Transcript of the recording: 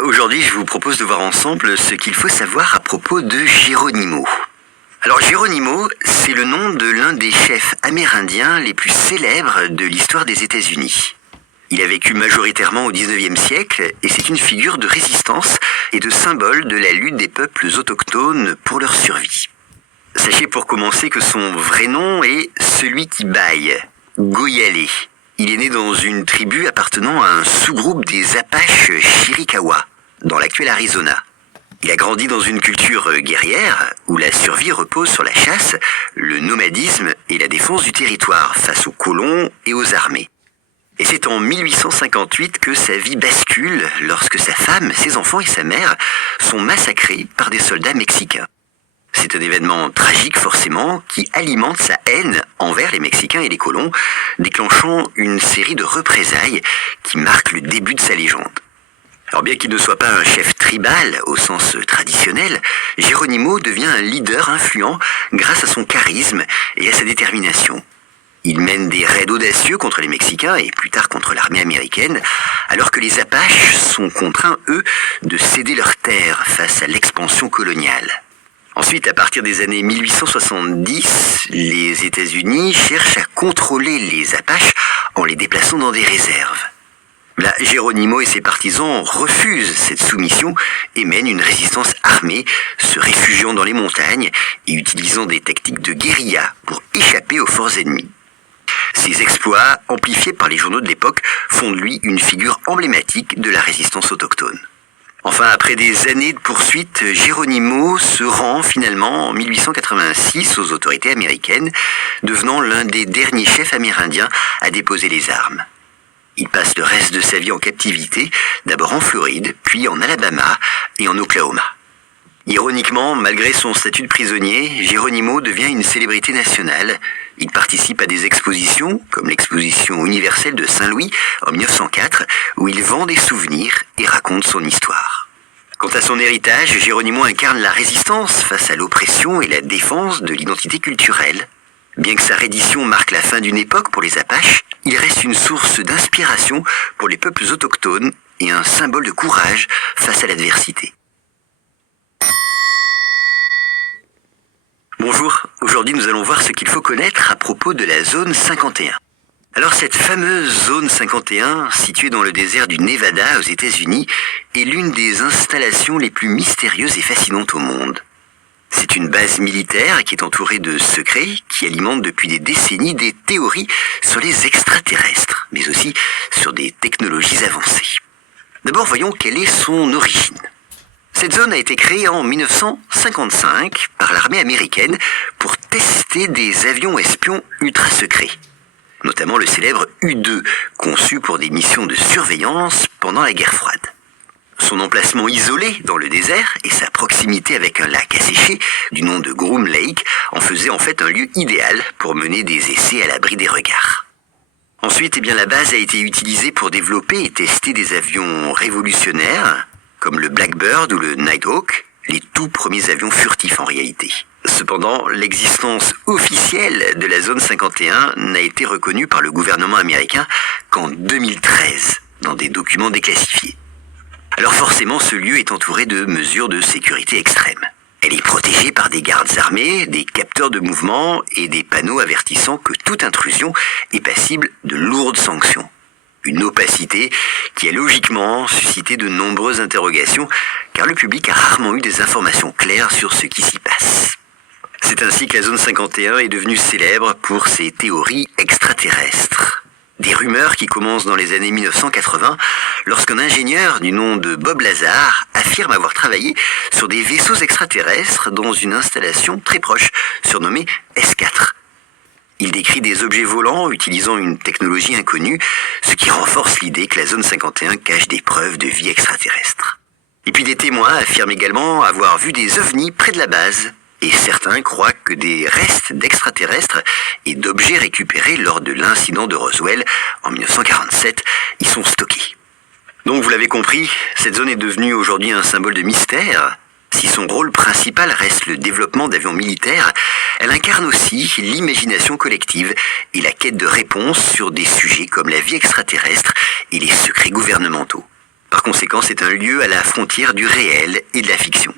Aujourd'hui, je vous propose de voir ensemble ce qu'il faut savoir à propos de Geronimo. Alors Geronimo, c'est le nom de l'un des chefs amérindiens les plus célèbres de l'histoire des États-Unis. Il a vécu majoritairement au XIXe siècle et c'est une figure de résistance et de symbole de la lutte des peuples autochtones pour leur survie. Sachez pour commencer que son vrai nom est celui qui bâille, Goyalé. Il est né dans une tribu appartenant à un sous-groupe des Apaches Chiricahua, dans l'actuel Arizona. Il a grandi dans une culture guerrière où la survie repose sur la chasse, le nomadisme et la défense du territoire face aux colons et aux armées. Et c'est en 1858 que sa vie bascule lorsque sa femme, ses enfants et sa mère sont massacrés par des soldats mexicains. C'est un événement tragique forcément qui alimente sa haine envers les Mexicains et les colons, déclenchant une série de représailles qui marquent le début de sa légende. Alors bien qu'il ne soit pas un chef tribal au sens traditionnel, Geronimo devient un leader influent grâce à son charisme et à sa détermination. Il mène des raids audacieux contre les Mexicains et plus tard contre l'armée américaine, alors que les Apaches sont contraints, eux, de céder leurs terres face à l'expansion coloniale. Ensuite, à partir des années 1870, les États-Unis cherchent à contrôler les Apaches en les déplaçant dans des réserves. Là, Geronimo et ses partisans refusent cette soumission et mènent une résistance armée, se réfugiant dans les montagnes et utilisant des tactiques de guérilla pour échapper aux forces ennemies. Ces exploits, amplifiés par les journaux de l'époque, font de lui une figure emblématique de la résistance autochtone. Enfin, après des années de poursuites, Geronimo se rend finalement en 1886 aux autorités américaines, devenant l'un des derniers chefs amérindiens à déposer les armes. Il passe le reste de sa vie en captivité, d'abord en Floride, puis en Alabama et en Oklahoma. Ironiquement, malgré son statut de prisonnier, Geronimo devient une célébrité nationale. Il participe à des expositions, comme l'exposition universelle de Saint-Louis en 1904, où il vend des souvenirs et raconte son histoire. Quant à son héritage, Geronimo incarne la résistance face à l'oppression et la défense de l'identité culturelle. Bien que sa reddition marque la fin d'une époque pour les Apaches, il reste une source d'inspiration pour les peuples autochtones et un symbole de courage face à l'adversité. Bonjour, aujourd'hui nous allons voir ce qu'il faut connaître à propos de la zone 51. Alors cette fameuse zone 51, située dans le désert du Nevada aux États-Unis, est l'une des installations les plus mystérieuses et fascinantes au monde. C'est une base militaire qui est entourée de secrets qui alimentent depuis des décennies des théories sur les extraterrestres, mais aussi sur des technologies avancées. D'abord voyons quelle est son origine. Cette zone a été créée en 1955 par l'armée américaine pour tester des avions espions ultra secrets, notamment le célèbre U-2, conçu pour des missions de surveillance pendant la guerre froide. Son emplacement isolé dans le désert et sa proximité avec un lac asséché du nom de Groom Lake en faisaient en fait un lieu idéal pour mener des essais à l'abri des regards. Ensuite, la base a été utilisée pour développer et tester des avions révolutionnaires, comme le Blackbird ou le Nighthawk, les tout premiers avions furtifs en réalité. Cependant, l'existence officielle de la zone 51 n'a été reconnue par le gouvernement américain qu'en 2013, dans des documents déclassifiés. Alors forcément, ce lieu est entouré de mesures de sécurité extrêmes. Elle est protégée par des gardes armés, des capteurs de mouvement et des panneaux avertissant que toute intrusion est passible de lourdes sanctions. Une opacité qui a logiquement suscité de nombreuses interrogations, car le public a rarement eu des informations claires sur ce qui s'y passe. C'est ainsi que la zone 51 est devenue célèbre pour ses théories extraterrestres. Des rumeurs qui commencent dans les années 1980, lorsqu'un ingénieur du nom de Bob Lazar affirme avoir travaillé sur des vaisseaux extraterrestres dans une installation très proche, surnommée S4. Il décrit des objets volants utilisant une technologie inconnue, ce qui renforce l'idée que la zone 51 cache des preuves de vie extraterrestre. Et puis des témoins affirment également avoir vu des ovnis près de la base. Et certains croient que des restes d'extraterrestres et d'objets récupérés lors de l'incident de Roswell en 1947 y sont stockés. Donc vous l'avez compris, cette zone est devenue aujourd'hui un symbole de mystère. Si son rôle principal reste le développement d'avions militaires, elle incarne aussi l'imagination collective et la quête de réponses sur des sujets comme la vie extraterrestre et les secrets gouvernementaux. Par conséquent, c'est un lieu à la frontière du réel et de la fiction.